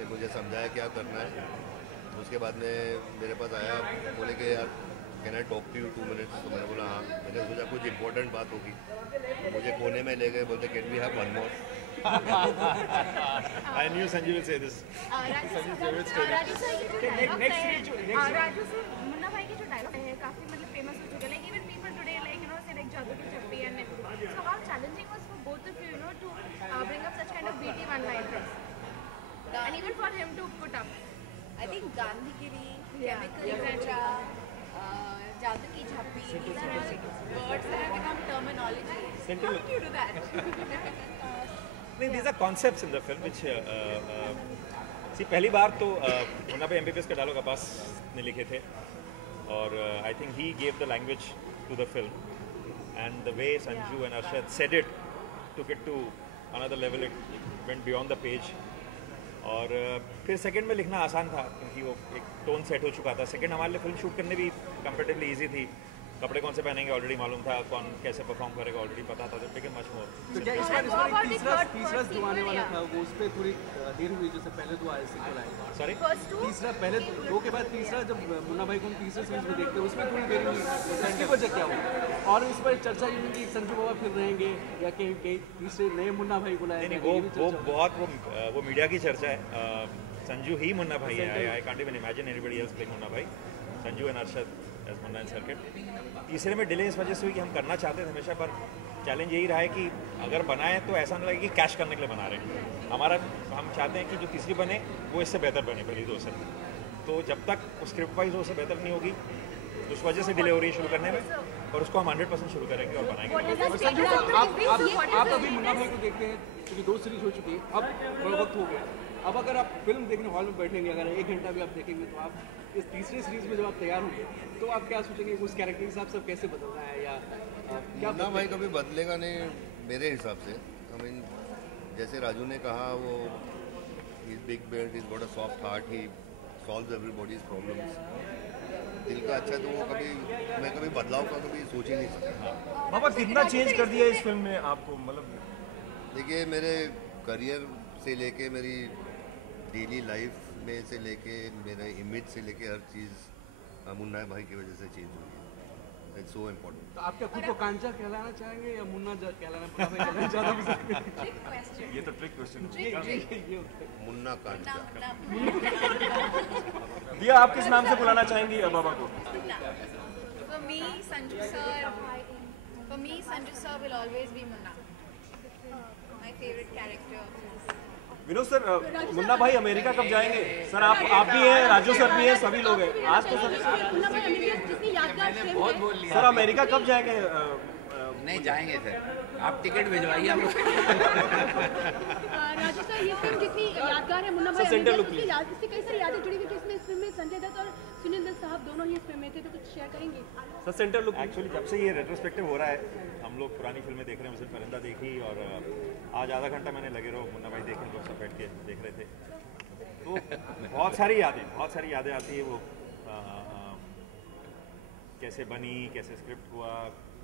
उसने मुझे समझाया क्या करना है। उसके बाद में मेरे पास आया, बोले कि यार can I talk to you 2 minutes. तो मैंने बोला हाँ। मैंने सोचा कुछ इंपॉर्टेंट बात होगी, तो मुझे कोने में ले गए, बोलते can we have one more. I knew Sanjeev will say this. Sanjeev's favorite story. Raju sir ये जो डायलॉग next है, राजू सर मुन्ना भाई के जो डायलॉग है काफी मतलब फेमस हो चुके हैं, like even people today like say like जादू की चप्पी and so how challenging was for both of you to bring up such kind of BT one-liners and even for him to put up. I think Gandhigiri, Yeah, chemical exactly. Jadu ki Jhappi, these are all words that have become terminology. Central- How do you do that? I think these are concepts in the film which see पहली बार तो मुन्ना भाई MBBS का dialogue Abbas ने लिखे थे और I think he gave the language to the film and the way Sanju and Arshad said it took it to another level. It went beyond the page और फिर सेकंड में लिखना आसान था क्योंकि वो एक टोन सेट हो चुका था। सेकंड हमारे लिए फिल्म शूट करने भी कंपेरेटिवली इजी थी। कपड़े कौन से पहनेंगे ऑलरेडी मालूम था, कौन कैसे परफॉर्म करेगा ऑलरेडी पता था, तो टेकन मच मोर। तो क्या इस बार एक तीसरा जो आने वाला था वो उस पर थोड़ी देर हुई, जैसे पहले दो आए सीक्वल आए, सॉरी तीसरा पहले दो के बाद तीसरा जब मुन्ना भाई को हम तीसरे सीरीज में देखते हैं उसमें थोड़ी देर हुई, उसकी वजह क्या हुई? और इस पर चर्चा ये हुई कि संजू बाबा फिर रहेंगे या कहीं तीसरे नए मुन्ना भाई को लाए? नहीं वो बहुत वो मीडिया की चर्चा है। संजू ही मुन्ना भाई है। I can't even imagine anybody else playing Munna Bhai. Sanju and Arshad as Munna and Circuit. तीसरे में डिले इस वजह से हुई कि हम करना चाहते थे हमेशा, पर चैलेंज यही रहा है कि अगर बनाए तो ऐसा ना लगे कि कैश करने के लिए बना रहे हैं। हम चाहते हैं कि जो तीसरी बने वो इससे बेहतर बने पहली दो से। तो जब तक स्क्रिप्ट वाइज उससे बेहतर नहीं होगी तो उस वजह से डिले हो रही है शुरू करने में, और उसको हम 100% शुरू करेंगे और बनाएंगे। आप अभी मुन्ना भाई को देखते हैं क्योंकि 2 सीरीज हो चुकी है, अब थोड़ा वक्त हो गया। अब अगर आप फिल्म देखने हॉल में बैठेंगे, अगर 1 घंटा भी आप देखेंगे, तो आप इस तीसरी सीरीज में जब आप तैयार होंगे तो आप क्या सोचेंगे उस कैरेक्टर के हिसाब से कैसे बदलना है, या क्या? मुन्ना भाई कभी बदलेगा नहीं मेरे हिसाब से। आई मीन जैसे राजू ने कहा, वो is big build, is got a soft heart, he solves everybody's problems. दिल का अच्छा, तो वो मैं कभी बदलाव का कभी सोच ही नहीं सकता। बाबा कितना चेंज कर दिया इस फिल्म में आपको, मतलब देखिए मेरे करियर से लेके मेरी डेली लाइफ में से लेके मेरे इमेज से लेके हर चीज़ मुन्ना भाई की वजह से चेंज हुई है। It's so important. तो आप क्या खुद को कांचा कहलाना चाहेंगे या मुन्ना कहलाना ज़्यादा पसंद है? Trick question. ये तो ट्रिक क्वेश्चन Trick. मुन्ना कांचा। दिया, आप किस नाम से बुलाना चाहेंगी बाबा को? For me, Sanju sir will always be Munna. My favorite character. Vinod sir, Munna भाई अमेरिका कब जाएंगे? सर आप भी हैं, राजू सर भी हैं, सभी लोग हैं। आज तो सर बहुत बोल लिया। सर अमेरिका कब जाएंगे? नहीं जाएंगे सर, आप टिकट भिजवाइए हम लोग। राजू सर, ये फिल्म जितनी यादगार है मुन्ना भाई सेंटर लुक इससे कई सारी यादें जुड़ी हुई कि इसमें इस फिल्म में संजय दत्त और सुनील दत्त साहब दोनों ही इस फिल्म में थे, तो कुछ शेयर करेंगे? सर सेंटर लुक एक्चुअली जब से ये रेट्रोस्पेक्टिव हो रहा है, हम लोग पुरानी फिल्में देख रहे हैं। उसे परिंदा देखी और आज आधा घंटा मैंने लगे रहो मुन्ना भाई देखे, लोग सब बैठ के देख रहे थे। तो बहुत सारी यादें आती है। वो कैसे बनी, कैसे स्क्रिप्ट हुआ,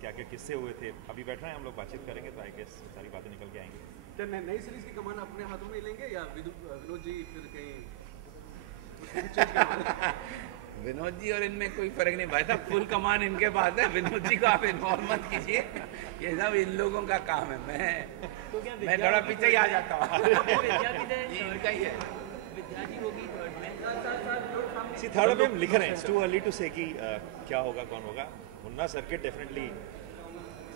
क्या क्या किस्से हुए थे। अभी बैठ रहे हैं हम लोग, बातचीत करेंगे तो आई गेस सारी बातें निकल के आएंगी। क्या नई सीरीज की कमान अपने हाथों में लेंगे या विनोद जी फिर कहीं? विनोद जी और इनमें कोई फर्क नहीं भाई साहब, फुल कमान इनके पास है। विनोद जी को आप इन्वॉल्व मत कीजिए, ये सब इन लोगों का काम है। मैं थोड़ा पीछे ही आ जाता हूँ। ये इनका ही है। थर्ड में हम लिख रहे हैं, इट्स टू अर्ली टू से कि क्या होगा, कौन होगा। मुन्ना सर्किट डेफिनेटली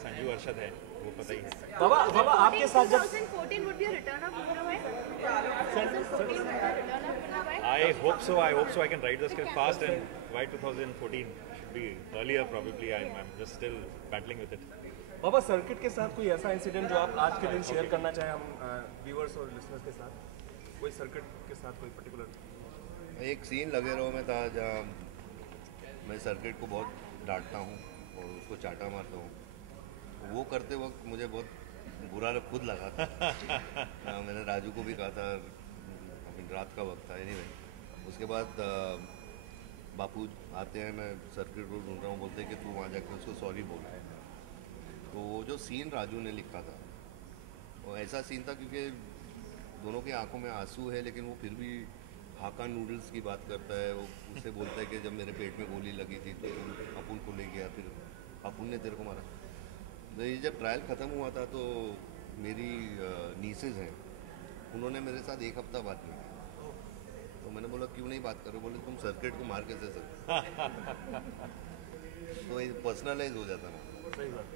संजू अरशद है, वो पता ही है। बाबा आपके साथ जब 2014 would be a return of Munna Bhai. 2014 would be a return of Munna Bhai. I hope so. I can write the script fast, and why 2014 should be earlier probably. I'm just still battling with it. Baba circuit के साथ कोई ऐसा incident जो आप आज के दिन share करना चाहें हम व्यूअर्स और लिसनर्स के साथ? कोई सर्किट के साथ कोई पर्टिकुलर एक सीन लगे रहो में था जहाँ मैं सर्किट को बहुत डांटता हूँ और उसको चाटा मारता हूँ। वो करते वक्त मुझे बहुत बुरा खुद लगा था। मैंने राजू को भी कहा था, रात का वक्त था। एनीवे उसके बाद बापू आते हैं, मैं सर्किट को ढूंढ रहा हूँ, बोलते हैं कि तू वहाँ जाकर उसको सॉरी बोल। तो वो जो सीन राजू ने लिखा था वो ऐसा सीन था, क्योंकि दोनों की आंखों में आंसू है, लेकिन वो फिर भी हाका नूडल्स की बात करता है। वो उससे बोलता है कि जब मेरे पेट में गोली लगी थी तो अपुन को ले गया, फिर अपुन ने तेरे को मारा। तो ये जब ट्रायल ख़त्म हुआ था तो मेरी नीसेज हैं, उन्होंने मेरे साथ एक हफ्ता बात नहीं की। तो मैंने बोला क्यों नहीं बात करो? बोले तुम सर्किट को मार कैसे सकते? तो ये पर्सनलाइज हो जाता ना। सही बात।